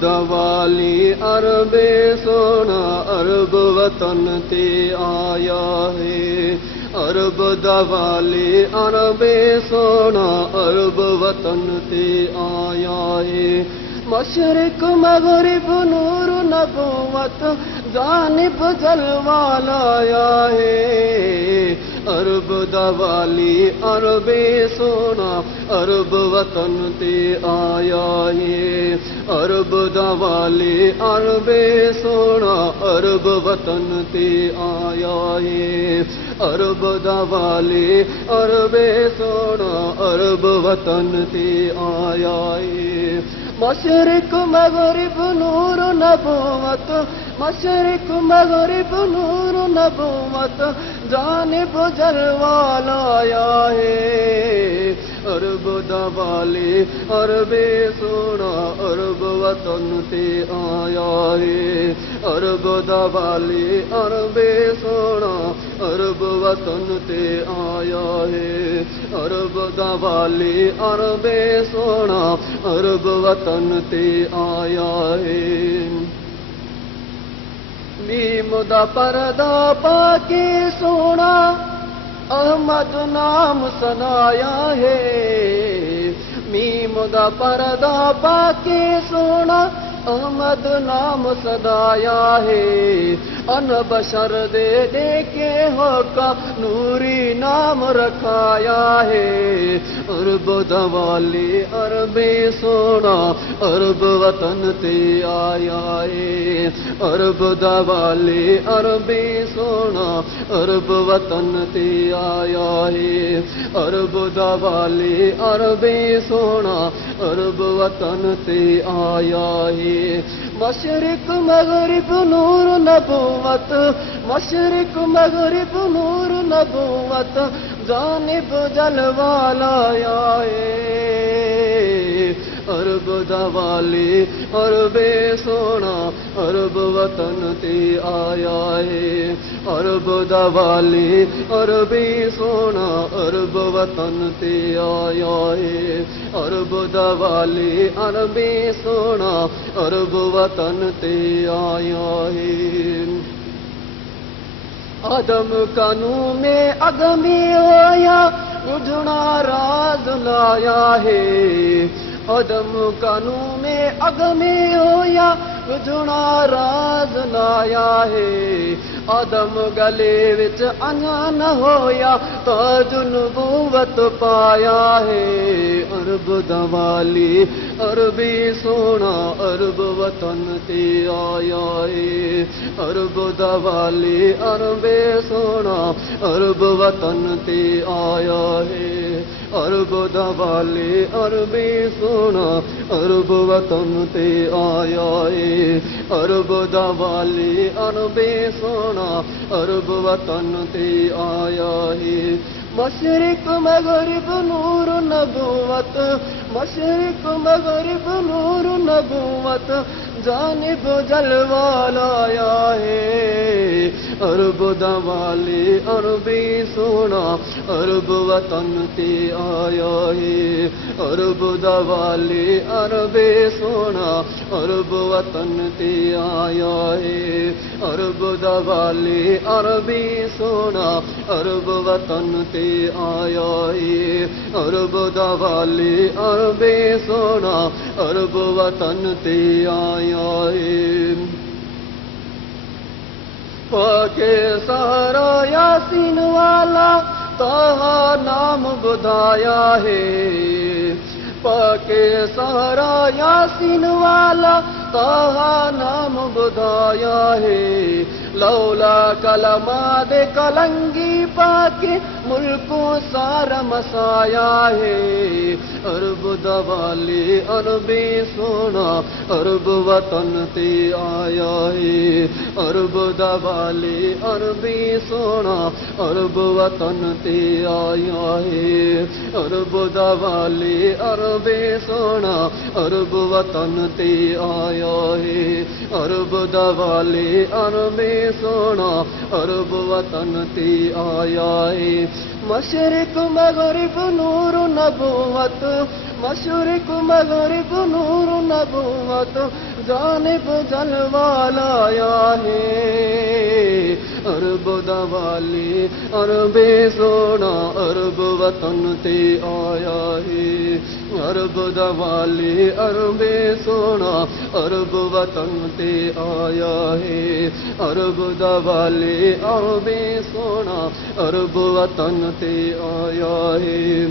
دوالی عرب سونا عرب وطن تے آیا ہے، عرب دوالی عرب سونا عرب وطن تے آیا ہے، مشرق مغرب نور نبوت جانب جلوہ لایا ہے، عرب دوالی عرب سونا عرب وطن تے آیا ہے، عرب دوالی عرب سونا عرب وطن تے آیا ہے، عرب دوالی عرب سونا عرب وطن تے آیا ہے، مشرق مغرب نور نبوت، مشرق مغرب نور نبوت جانب جلوہ لایا ہے، عرب دوالی عرب سونا عرب وطن تے آیا ہے، عرب دوالی عرب سونا عرب وطن تے آیا ہے، عرب دوالی عرب سونا عرب وطن تے آیا ہے، میم دا پردہ پا کے سونا احمد نام سنایا ہے، میم دا پردہ پا کے سونا احمد نام سدایا ہے، ان بشر دے کے ہوکا نوری نام رکھایا ہے، عرب دوالی عرب سونا عرب وطن تے آیا ہے، عرب دوالی عرب سونا عرب وطن تے آیا ہے، عرب دوالی عرب سونا عرب وطن تے آیا ہے، مشرق مغرب نور نبوت، مشرق مغرب نور نبوت جانب جلوہ لایا ہے، عرب دوالی عرب سونا عرب وطن تے آیا ہے، عرب دوالی عرب سونا عرب وطن تے آیا ہے، عرب دوالی عرب سونا عرب وطن تے آیا ہے، آدم کا نو میں عدمی ہویا اجڑا راز لایا ہے، آدم کا نو میں عدمی ہویا اجڑا راز لایا ہے، آدم گلے وچ انیا نہ ہویا تاج نبوت پایا ہے، عرب دوالی عربی سونا عرب وطن تے آیا ہے، عرب دوالی عرب سونا عرب وطن تے آیا ہے، عرب دوالی عربی سونا عرب وطن تے آیا ہے، عرب دوالی عربی سونا عرب وطن تے آیا ہے، مشرق مغرب نور نبوت، مشرق مغرب نور نبوت جانب جلوہ لایا ہے، عرب دوالی عربی سونا عرب وطن تے آیا ہے، عرب دوالی عربی سونا عرب وطن تے آیا ہے، عرب دوالی عربی سونا عرب وطن تے آیا ہے، عرب دوالی عربی سونا عرب وطن تے آیا ہے، پاکے سارا یاسین والا طہا نام بدایا ہے، پاکے سارا یاسین والا طہا نام بدایا ہے، لولا کلمات کلنگی پاکے ملکوں سارا مسایا ہے، عرب دوالی عربی سونا عرب وطن تے آیا ہے، عرب دوالی عربی سونا عرب وطن تے آیا ہے، عرب دوالی عربی سونا عرب وطن تے آیا ہے، عرب دوالی عربی سونا عرب وطن تے آیا ہے، مشرق مغرب نور نبوت، مشرق مغرب نور نبوت جانب جلوالا آیا ہے عرب دا والی عرب سونا عرب وطن تے آیا ہے عرب دا والی عرب سونا عرب وطن تے آیا ہے عرب دا والی عرب سونا عرب وطن تے آیا ہے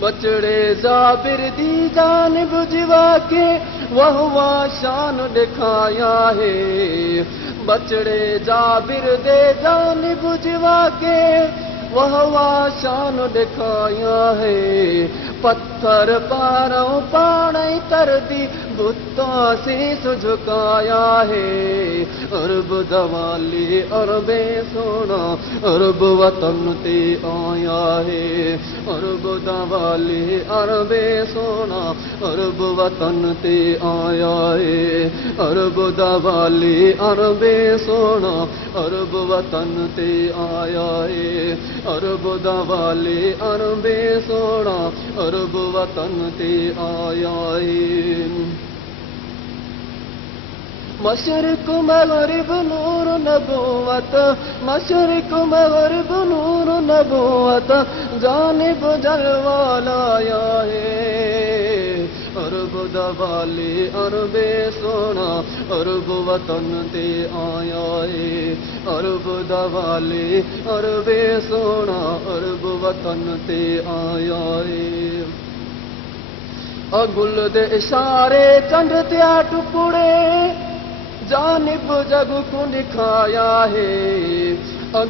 بچڑے جابر دی جانب جوا کے وہ شان دکھایا ہے بچڑے جابر دے جانب جوا کے وہ شان دکھایا ہے پتھر پاروں پانی تردی بتوں سے جھکایا ہے عرب دوالی عرب سونا عرب وطن تے آیا ہے عرب دوالی عرب سونا عرب وطن تے آیا ہے عرب دوالی عرب سونا عرب وطن تے آیا ہے عرب دوالی عرب سونا عرب وطن تے آیا ہے مشرق مغرب نور نبوت مشرق مغرب نور نبوت جانب جلوالا آیا ہے عرب دوالی عرب سونا عرب وطن تے آیا ہے عرب دوالی عرب سونا عرب وطن تے آیا ہے گل دے اشارے چنڈ تیا ٹکڑے جانب جگ کو دکھایا ہے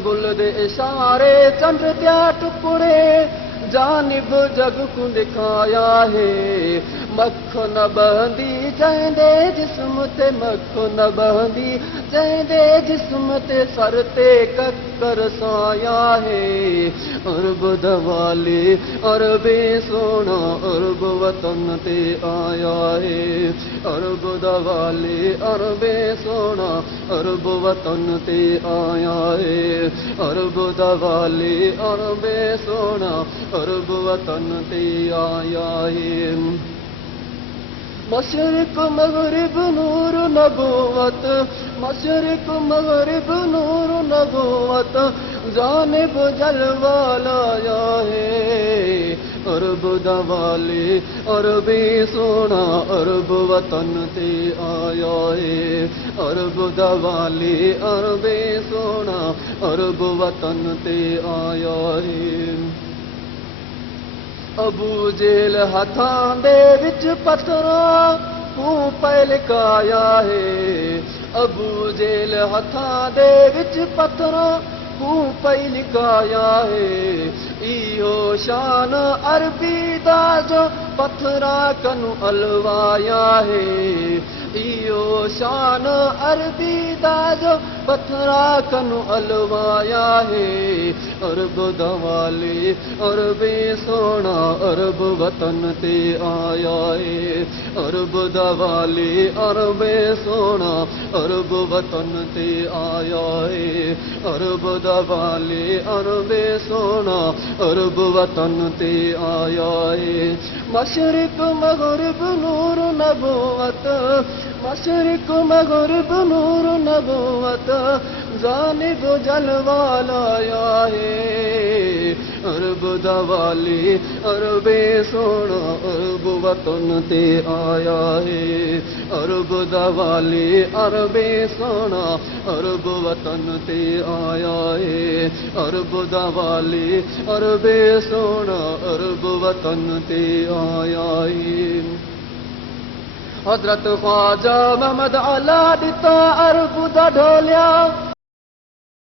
گل دے اشارے چنڈ تیا ٹکڑے جانب جگ کو دکھایا ہے مکھن بہندی جہندے جسم تے مکھن بہندی جہندے جسم تے سر تے ککر سایا ہے عرب دوالی عرب سونا عرب وطن تے آیا ہے عرب دوالی عرب سونا عرب وطن تے آیا ہے عرب دوالی عرب سونا عرب وطن تے آیا ہے مشرق مغرب نور نبوت مشرق مغرب نور نبوت جانب جلوالا آیا ہے عرب دوالی عرب سونا عرب وطن تے آیا ہے عرب دوالی عرب سونا عرب وطن تے آیا ہے ابو جیل ہتھاں دے وچ پتھراں کو پے لکایا ہے ابو جیل ہتھاں دے وچ پتھراں کو پے لکایا ہے ایہو شان عربی دا جو پتھراں کنو الوایا ہے ایہو شان عربی دا جو پتھراں کنو الوایا ہے عرب دوالی عرب سونا عرب وطن تے آیا ہے عرب دوالی عرب سونا عرب وطن تے آیا ہے عرب دوالی عرب سونا عرب وطن تے آیا ہے مشرق مغرب نور نبوت مشرق مغرب نور نبوت جانب جلوالا آیا ہے عرب دوالی عرب سونا عرب وطن تے آیا ہے عرب دوالی عرب سونا عرب وطن تے آیا ہے عرب دوالی عرب سونا عرب وطن تے آیا ہے حضرت خواجہ محمد علا دتا عرب دا ڈھولیا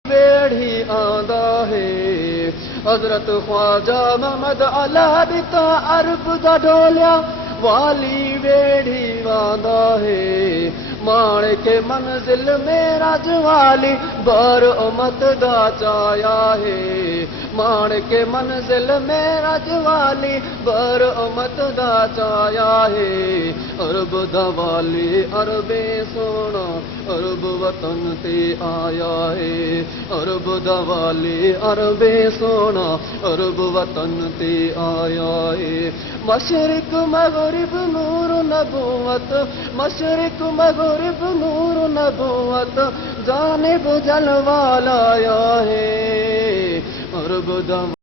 ویڑھی آندا ہے حضرت خواجہ محمد علا دتا عرب دا ڈھولیا والی ویڑھی آندا ہے ماڑ کے منزل میں راج والی بر امت دا چایا ہے مان کے منزل معراج والی برآمد دا چایا ہے عرب دا والی عربے سونا عرب وطن تے آیا ہے عرب دا والی عربے سونا عرب وطن تے آیا ہے مشرق مغرب نور نبوت مشرق مغرب نور نبوت جانب جلوہ لایا ہے عرب دا